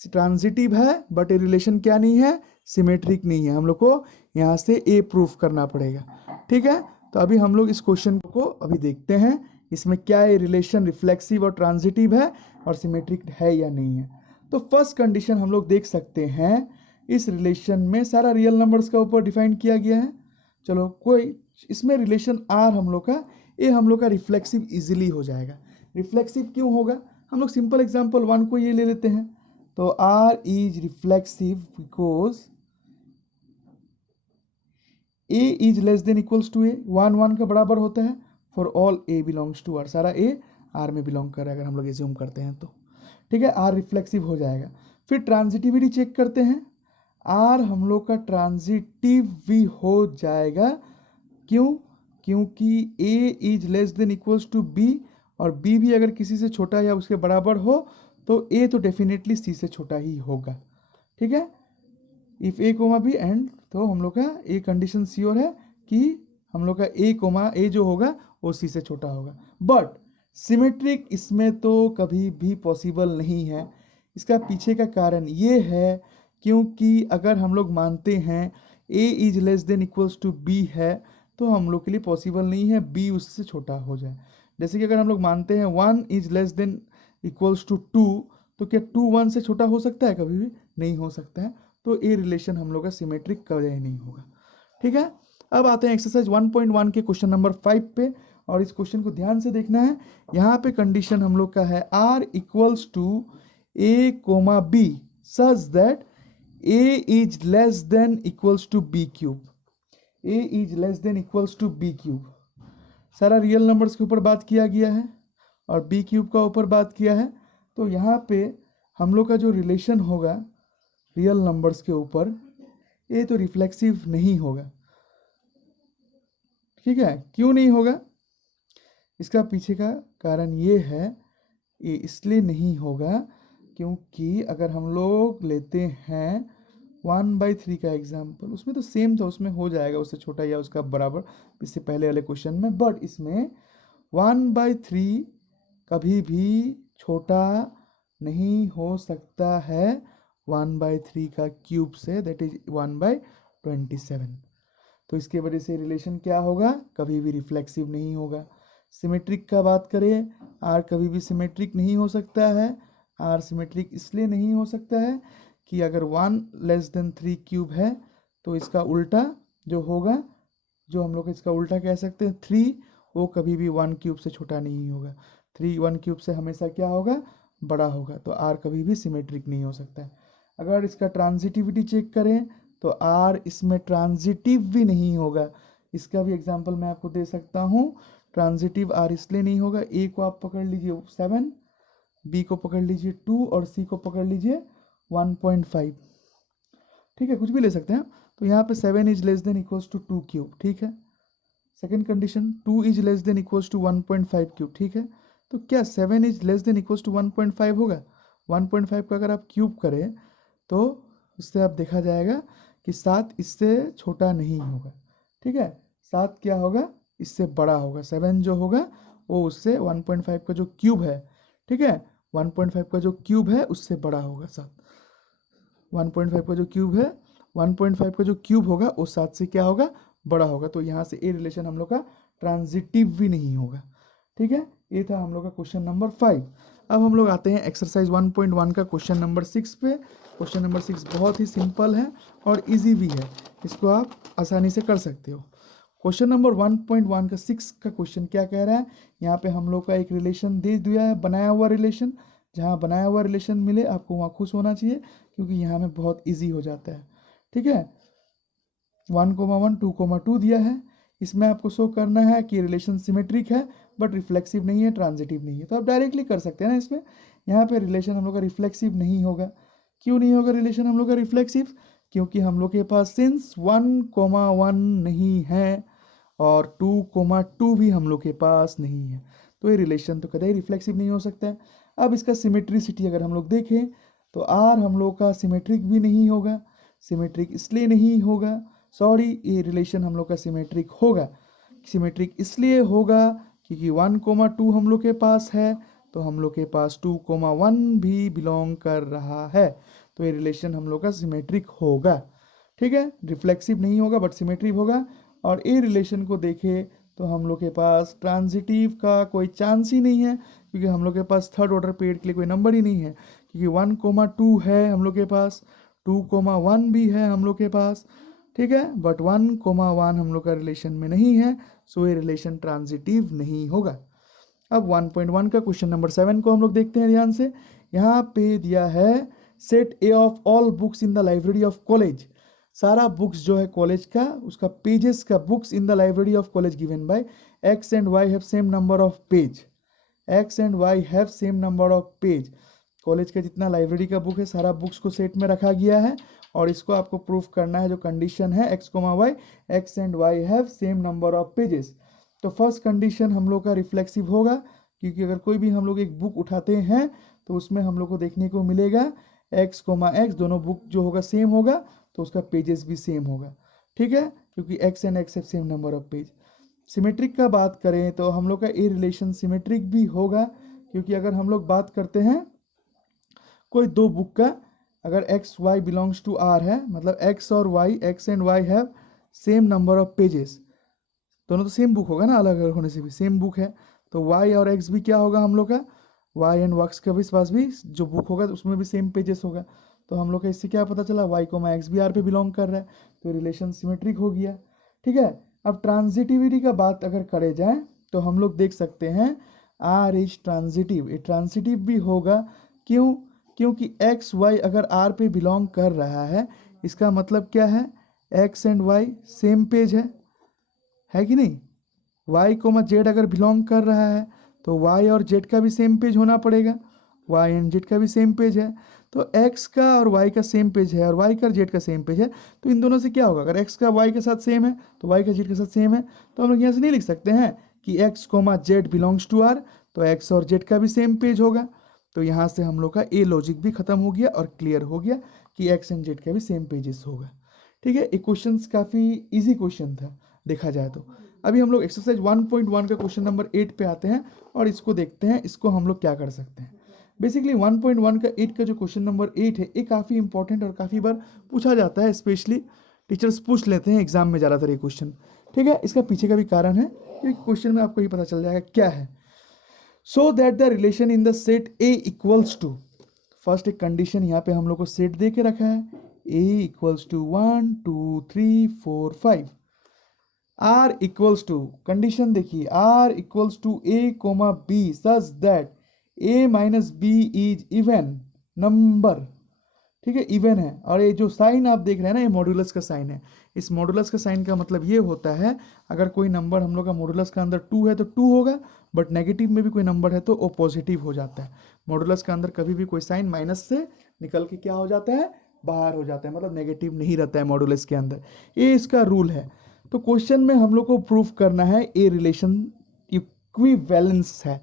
ट्रांजिटिव है, बट ये रिलेशन क्या नहीं है, सिमेट्रिक नहीं है। हम लोग को यहाँ से a प्रूफ करना पड़ेगा। ठीक है, तो अभी हम लोग इस क्वेश्चन को अभी देखते हैं, इसमें क्या ये रिलेशन रिफ्लेक्सिव और ट्रांजिटिव है और सिमेट्रिक है या नहीं है। तो फर्स्ट कंडीशन हम लोग देख सकते हैं, इस रिलेशन में सारा रियल नंबर्स का ऊपर डिफाइन किया गया है। चलो कोई इसमें रिलेशन आर हम लोग का, ये हम लोग का रिफ्लेक्सिव इजीली हो जाएगा। रिफ्लेक्सिव क्यों होगा, हम लोग सिंपल एग्जांपल 1 को ये ले लेते हैं। तो R is reflexive because a is less than equals to a, 1 1 का बराबर होता है for all a belongs to r, सारा a r में बिलोंग कर रहा है अगर हम लोग एज्यूम करते हैं तो। ठीक है, r रिफ्लेक्सिव हो जाएगा। फिर ट्रांजिटिविटी चेक करते हैं, r हम लोग का ट्रांजिटिव भी हो जाएगा। क्यों, क्योंकि a is less than equals to b, और b भी अगर किसी से छोटा या उसके बराबर हो तो a तो डेफिनेटली c से छोटा ही होगा। ठीक है, if a comma b and, तो हम लोग का ए कंडीशन श्योर है कि हम लोग का ए कोमा ए जो होगा वो सी से छोटा होगा। बट सिमेट्रिक इसमें तो कभी भी पॉसिबल नहीं है। इसका पीछे का कारण ये है, क्योंकि अगर हम लोग मानते हैं a is less than equals to b है, तो हम लोग के लिए पॉसिबल नहीं है बी उससे छोटा हो जाए। जैसे कि अगर हम लोग मानते हैं 1 is less than equals to 2, तो क्या 2 1 से छोटा हो सकता है, कभी भी नहीं हो सकता है। तो ये रिलेशन हम लोग का सिमेट्रिक कभी नहीं होगा। ठीक है, अब आते हैं एक्सरसाइज 1.1 के क्वेश्चन नंबर 5 पे, और इस क्वेश्चन को ध्यान से देखना है। यहाँ पे कंडीशन हम लोग का है r equals to a comma b such that a is less than equals to b cube, a is less than equals to b cube. सारा रियल नंबर्स के ऊपर बात किया गया है और b क्यूब का ऊपर बात किया है। तो यहाँ पे हम लोग का जो रिलेशन होगा रियल नंबर्स के ऊपर, ये तो रिफ्लेक्सिव नहीं होगा। ठीक है, क्यों नहीं होगा, इसका पीछे का कारण ये है, ये इसलिए नहीं होगा क्योंकि अगर हम लोग लेते हैं 1/3 का एग्जाम्पल, उसमें तो सेम था, उसमें हो जाएगा उससे छोटा या उसका बराबर इससे पहले वाले क्वेश्चन में, बट इसमें 1/3 कभी भी छोटा नहीं हो सकता है 1/3 का क्यूब से, दैट इज 1/27। तो इसके वजह से रिलेशन क्या होगा, कभी भी रिफ्लेक्सिव नहीं होगा। सिमेट्रिक का बात करें, आर कभी भी सिमेट्रिक नहीं हो सकता है। आर सिमेट्रिक इसलिए नहीं हो सकता है कि अगर 1 लेस देन 3 क्यूब है तो इसका उल्टा जो होगा, जो हम लोग इसका उल्टा कह सकते हैं 3, वो कभी भी 1 क्यूब से छोटा नहीं होगा। 3 1 क्यूब से हमेशा क्या होगा, बड़ा होगा। तो आर कभी भी सिमेट्रिक नहीं हो सकता है। अगर इसका ट्रांजिटिविटी चेक करें तो आर इसमें ट्रांजिटिव भी नहीं होगा। इसका भी एग्जांपल मैं आपको दे सकता हूँ। ट्रांजिटिव आर इसलिए नहीं होगा, ए को आप पकड़ लीजिए 7, बी को पकड़ लीजिए 2 और सी को पकड़ लीजिए 1.5। ठीक है, कुछ भी ले सकते हैं। तो यहाँ पे 7 is less than equals to 2 cube. ठीक है, second condition 2 is less than equals to 1.5 cube, ठीक है। तो क्या 7 is less than equals to 1.5 होगा? 1.5 का अगर आप क्यूब करें तो उससे आप देखा जाएगा कि 7 इससे छोटा नहीं होगा, ठीक है। 7 क्या होगा? इससे बड़ा होगा। 7 जो होगा वो उससे 1.5 का जो क्यूब है, ठीक है, 1.5 का जो क्यूब है उससे बड़ा होगा 7। 1.5 का जो क्यूब है, 1.5 का जो क्यूब होगा वो 7 से क्या होगा? बड़ा होगा। तो यहाँ से ए रिलेशन हम लोग का ट्रांजिटिव भी नहीं होगा, ठीक है। ये था हम लोग का क्वेश्चन नंबर 5। अब हम लोग आते हैं एक्सरसाइज 1.1 का क्वेश्चन नंबर 6 पे। क्वेश्चन नंबर 6 बहुत ही सिंपल है और इजी भी है, इसको आप आसानी से कर सकते हो। क्वेश्चन नंबर 1.1 का 6 का क्वेश्चन क्या कह रहा है? यहाँ पे हम लोग का एक रिलेशन दे दिया है, बनाया हुआ रिलेशन। जहाँ बनाया हुआ रिलेशन मिले आपको वहाँ खुश होना चाहिए, क्योंकि यहाँ में बहुत इजी हो जाता है, ठीक है। 1,1 2,2 दिया है। इसमें आपको शो करना है कि रिलेशन सिमेट्रिक है बट रिफ्लेक्सिव नहीं है, ट्रांजिटिव नहीं है। तो आप डायरेक्टली कर सकते हैं ना इसमें। यहाँ पे रिलेशन हम लोग का रिफ्लेक्सिव नहीं होगा। क्यों नहीं होगा रिलेशन हम लोग का रिफ्लेक्सिव? क्योंकि हम लोग के पास सिंस 1,1 नहीं है और 2,2 भी हम लोग के पास नहीं है, तो ये रिलेशन तो कभी रिफ्लेक्सिव नहीं हो सकता है। अब इसका सिमेट्रिसिटी अगर हम लोग देखें तो आर हम लोग का सिमेट्रिक भी नहीं होगा। सिमेट्रिक इसलिए नहीं होगा, सॉरी, ये रिलेशन हम लोग का सिमेट्रिक होगा। सिमेट्रिक इसलिए होगा क्योंकि 1,2 हम लोग के पास है, तो हम लोग के पास 2,1 भी बिलोंग कर रहा है, तो ये रिलेशन हम लोग का सिमेट्रिक होगा, ठीक है। रिफ्लेक्सिव नहीं होगा बट सिमेट्रिक होगा। और ए रिलेशन को देखें तो हम लोग के पास ट्रांजिटिव का कोई चांस ही नहीं है, क्योंकि हम लोग के पास थर्ड ऑर्डर पेड के लिए कोई नंबर ही नहीं है, क्योंकि 1,2 है हम लोग के पास, 2,1 भी है हम लोग के पास, ठीक है, बट 1,1 हम लोग का रिलेशन में नहीं है, सो ये रिलेशन ट्रांजिटिव नहीं होगा। अब 1.1 का क्वेश्चन नंबर 7 को हम लोग देखते हैं ध्यान से। यहाँ पे दिया है set A of all books in the library of college. सारा बुक्स जो है कॉलेज का, उसका पेजेस का books in the library of college given by x and y have same number of page. X and y have same number of page. College का जितना library का book है सारा बुक्स को सेट में रखा गया है, और इसको आपको प्रूफ करना है। जो कंडीशन है x comma y, x and y have same number of pages. तो फर्स्ट कंडीशन हम लोग का रिफ्लेक्सिव होगा, क्योंकि अगर कोई भी हम लोग एक बुक उठाते हैं तो उसमें हम लोग को देखने को मिलेगा एक्स कोमा एक्स, दोनों बुक जो होगा सेम होगा, तो उसका पेजेस भी सेम होगा, ठीक है, क्योंकि x and x have same number of page. Symmetric का बात करें तो हम लोग का ए रिलेशन सिमेट्रिक भी होगा, क्योंकि अगर हम लोग बात करते हैं कोई दो बुक का, अगर x y belongs to R है, मतलब एक्स और y, x and y have same number of pages, दोनों तो सेम बुक होगा ना, अलग अलग होने से भी सेम बुक है, तो वाई और एक्स भी क्या होगा हम लोग का, वाई एंड वक्स के पास भी जो बुक होगा उसमें भी सेम पेजेस होगा। तो हम लोग का इससे क्या पता चला, वाई को एक्स भी आर पे बिलोंग कर रहा है, तो रिलेशन सिमेट्रिक हो गया, ठीक है। अब ट्रांजिटिविटी का बात अगर करे जाए तो हम लोग देख सकते हैं आर इज ट्रांजिटिव। ये ट्रांजिटिव भी होगा, क्यों? क्योंकि एक्स वाई अगर आर पे बिलोंग कर रहा है, इसका मतलब क्या है, x and y same page है कि नहीं। वाई कोमा जेड अगर बिलोंग कर रहा है तो वाई और जेड का भी सेम पेज होना पड़ेगा, वाई एंड जेड का भी सेम पेज है। तो एक्स का और वाई का सेम पेज है और वाई का जेड का सेम पेज है, तो इन दोनों से क्या होगा, अगर एक्स का वाई के साथ सेम है तो वाई का जेड के साथ सेम है, तो हम लोग यहाँ से नहीं लिख सकते हैं कि x comma z belongs to R, तो एक्स और जेड का भी सेम पेज होगा। तो यहाँ से हम लोग का ए लॉजिक भी खत्म हो गया और क्लियर हो गया कि एक्स एंड जेड का भी सेम पेजेस होगा, ठीक है। ये क्वेश्चन काफ़ी ईजी क्वेश्चन था देखा जाए तो। अभी हम लोग एक्सरसाइज 1.1 का क्वेश्चन नंबर 8 पे आते हैं और इसको देखते हैं, इसको हम लोग क्या कर सकते हैं। बेसिकली 1.1 का 8 का जो क्वेश्चन नंबर 8 है, ये काफ़ी इंपॉर्टेंट और काफ़ी बार पूछा जाता है, स्पेशली टीचर्स पूछ लेते हैं एग्जाम में ज़्यादातर ये क्वेश्चन, ठीक है। इसका पीछे का भी कारण है, क्योंकि क्वेश्चन में आपको ये पता चल जाएगा क्या है। So that the relation in the set A equals to, first एक कंडीशन यहाँ पे हम लोग को सेट दे के रखा है, A equals to 1 2 3 4 5। R equals to, condition देखिए, R equals to a comma b such that a minus b is even number, ठीक है, इवन है। और ये जो साइन आप देख रहे हैं ना, ये मॉड्यूलस का साइन है। इस मॉड्यूलस का साइन का मतलब ये होता है, अगर कोई नंबर हम लोग का मॉड्यूलस का अंदर 2 है तो 2 होगा, बट नेगेटिव में भी कोई नंबर है तो वो पॉजिटिव हो जाता है। मॉड्यूलस का अंदर कभी भी कोई साइन माइनस से निकल के क्या हो जाता है, बाहर हो जाता है, मतलब नेगेटिव नहीं रहता है मॉड्यूलस के अंदर, ये इसका रूल है। तो क्वेश्चन में हम लोग को प्रूफ करना है ए रिलेशन इक्विवेलेंस है।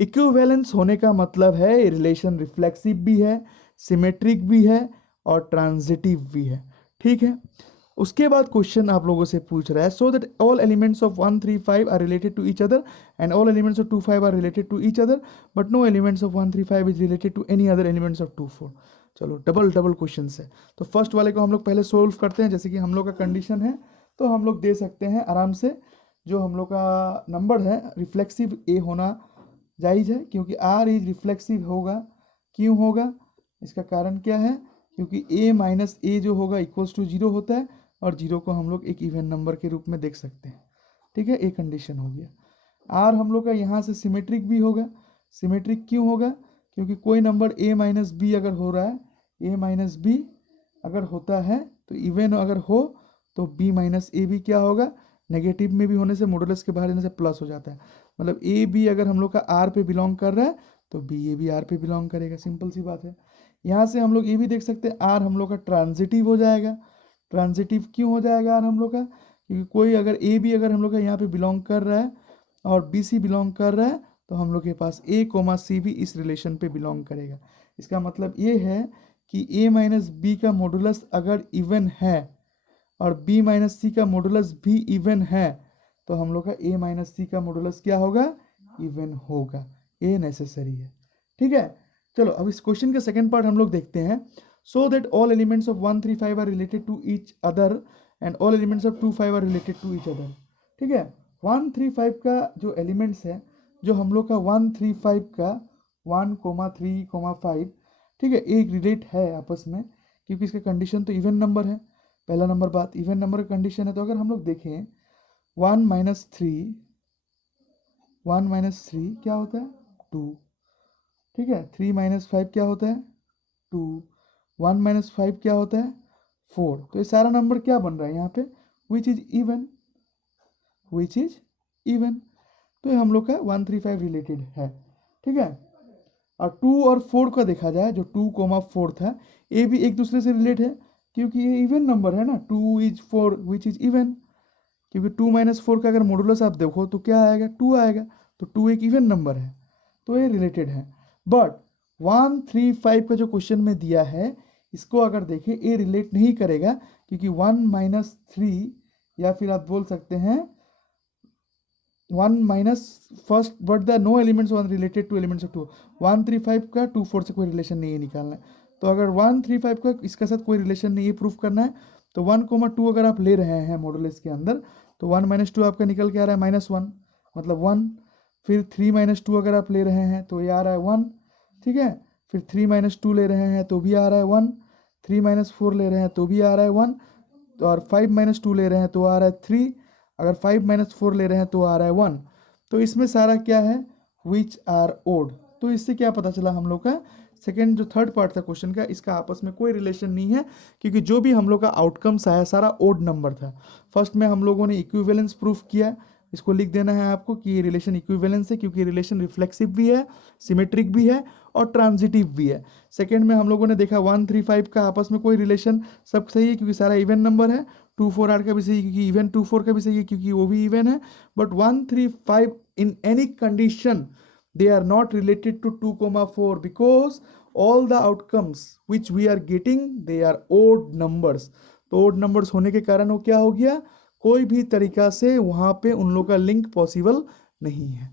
इक्विवेलेंस होने का मतलब है ये रिलेशन रिफ्लेक्सिव भी है, सिमेट्रिक भी है और ट्रांजिटिव भी है। ठीक है, उसके बाद क्वेश्चन आप लोगों से पूछ रहा है so that all elements of 1 3 5 are related to each other and all elements of 2 5 are related to each other but no elements of 1 3 5 is related to any other elements of 2 4। चलो double double question है। तो first वाले को हम लोग पहले solve करते हैं। जैसे कि हम लोग का कंडीशन है तो हम लोग दे सकते हैं आराम से, जो हम लोग का नंबर है रिफ्लेक्सिव ए होना जायज़ है, क्योंकि आर इज रिफ्लेक्सिव होगा। क्यों होगा, इसका कारण क्या है, क्योंकि a माइनस ए जो होगा इक्वल्स टू 0 होता है और 0 को हम लोग एक इवन नंबर के रूप में देख सकते हैं। ठीक है, एक कंडीशन हो गया। आर हम लोग का यहाँ से सिमेट्रिक भी होगा। सिमेट्रिक क्यों होगा, क्योंकि कोई नंबर a माइनस बी अगर हो रहा है, a माइनस बी अगर होता है तो इवन अगर हो तो b माइनस ए भी क्या होगा, नेगेटिव में भी होने से मॉडुलस के बाहर आने से प्लस हो जाता है। मतलब ए बी अगर हम लोग का आर पे बिलोंग कर रहा है तो बी ए भी आर पे बिलोंग करेगा। सिंपल सी बात है। यहाँ से हम लोग ये भी देख सकते हैं आर हम लोग का ट्रांजिटिव हो जाएगा। ट्रांजिटिव क्यों हो जाएगा आर हम लोग का, क्योंकि कोई अगर ए बी अगर हम लोग का यहाँ पे बिलोंग कर रहा है और बी सी बिलोंग कर रहा है तो हम लोग के पास ए कोमा सी भी इस रिलेशन पे बिलोंग करेगा। इसका मतलब ये है कि ए माइनस बी का मॉडुलस अगर इवन है और b माइनस सी का मॉडुलस भी इवन है तो हम लोग का a माइनस सी का मॉडुलस क्या होगा, इवन होगा। ये नेसेसरी है। ठीक है, चलो अब इस क्वेश्चन का सेकंड पार्ट हम लोग देखते हैं। So that all elements of 1 3 5 are related to each other and all elements of 2 5 are related to each other. ठीक है, 1 3 5 का जो एलिमेंट्स है, जो हम लोग का 1 3 5 का 1 3 5, ठीक है, एक रिलेट है आपस में, क्योंकि इसका कंडीशन तो इवन नंबर है। पहला नंबर बात, इवन नंबर का कंडीशन है। तो अगर हम लोग देखें 1 माइनस थ्री क्या होता है, 2। ठीक है, 3 माइनस 5 क्या होता है, 2। 1 माइनस 5 क्या होता है, 4। तो ये सारा नंबर क्या बन रहा है यहाँ पे, which is even, which is even. तो ये हम लोग का 1 3 5 रिलेटेड है। ठीक है, और 2 और 4 का देखा जाए, जो 2 4 था, ये भी एक दूसरे से रिलेट है क्योंकि ये इवन नंबर है ना। 2 इज 4 विच इज इवन, क्योंकि 2 माइनस 4 का अगर मॉडुलस आप देखो तो क्या आएगा, 2 आएगा। तो 2 एक इवन नंबर है, तो ये रिलेटेड है। बट 1 3 5 का जो क्वेश्चन में दिया है, इसको अगर देखें ये रिलेट नहीं करेगा, क्योंकि 1 माइनस 3 या फिर आप बोल सकते हैं 1 minus first but the no elements 1 related to elements of 2। 1 3 5 का 2 4 से कोई रिलेशन नहीं है, निकालना है। तो अगर 1 3 5 का इसके साथ कोई रिलेशन नहीं है, प्रूफ करना है, तो 1 2 अगर आप ले रहे हैं मॉडुलस के अंदर तो 1 माइनस 2 आपका निकल के आ रहा है -1, मतलब 1। फिर 3 माइनस 2 अगर आप ले रहे हैं तो ये आ रहा है 1। ठीक है, फिर 3 माइनस 2 ले रहे हैं तो भी आ रहा है 1। 3 माइनस 4 ले रहे हैं तो भी आ रहा है 1। तो और 5 माइनस 2 ले रहे हैं तो आ रहा है 3। अगर 5 माइनस 4 ले रहे हैं तो आ रहा है 1। तो इसमें सारा क्या है, विच आर ओड। तो इससे क्या पता चला हम लोग का, सेकेंड जो थर्ड पार्ट था क्वेश्चन का, इसका आपस में कोई रिलेशन नहीं है, क्योंकि जो भी हम लोग का आउटकम्स आया सारा ओड नंबर था। फर्स्ट में हम लोगों ने इक्विवेलेंस प्रूफ किया, इसको लिख देना है आपको कि ये रिलेशन इक्विवेलेंस है, क्योंकि रिलेशन रिफ्लेक्सिव भी है, सिमेट्रिक भी है और ट्रांजिटिव भी है। सेकेंड में हम लोगों ने देखा 1 3 5 का आपस में कोई रिलेशन, सब सही है क्योंकि सारा इवन नंबर है। 2 4 8 का भी सही है क्योंकि इवन 2 4 का भी सही है क्योंकि वो भी इवन है। But 1 3 5 in any condition they are not related to 2 4 because all the outcomes which we are getting they are odd numbers। तो odd numbers होने के कारण वो क्या हो गया, कोई भी तरीका से वहां पे उन लोग का लिंक पॉसिबल नहीं है।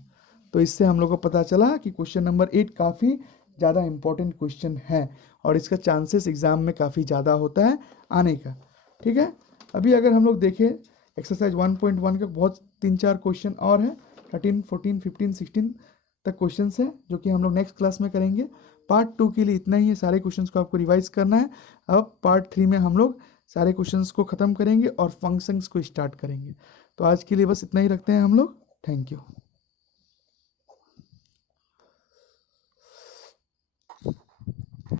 तो इससे हम लोग को पता चला कि क्वेश्चन नंबर 8 काफ़ी ज़्यादा इंपॉर्टेंट क्वेश्चन है और इसका चांसेस एग्जाम में काफ़ी ज़्यादा होता है आने का। ठीक है, अभी अगर हम लोग देखें एक्सरसाइज 1.1 का बहुत 3-4 क्वेश्चन और है, 13 14 15 16 तक क्वेश्चंस है, जो कि हम लोग नेक्स्ट क्लास में करेंगे। पार्ट 2 के लिए इतना ही है, सारे क्वेश्चंस को आपको रिवाइज करना है। अब पार्ट 3 में हम लोग सारे क्वेश्चंस को ख़त्म करेंगे और फंक्शंस को स्टार्ट करेंगे। तो आज के लिए बस इतना ही रखते हैं हम लोग। Thank you.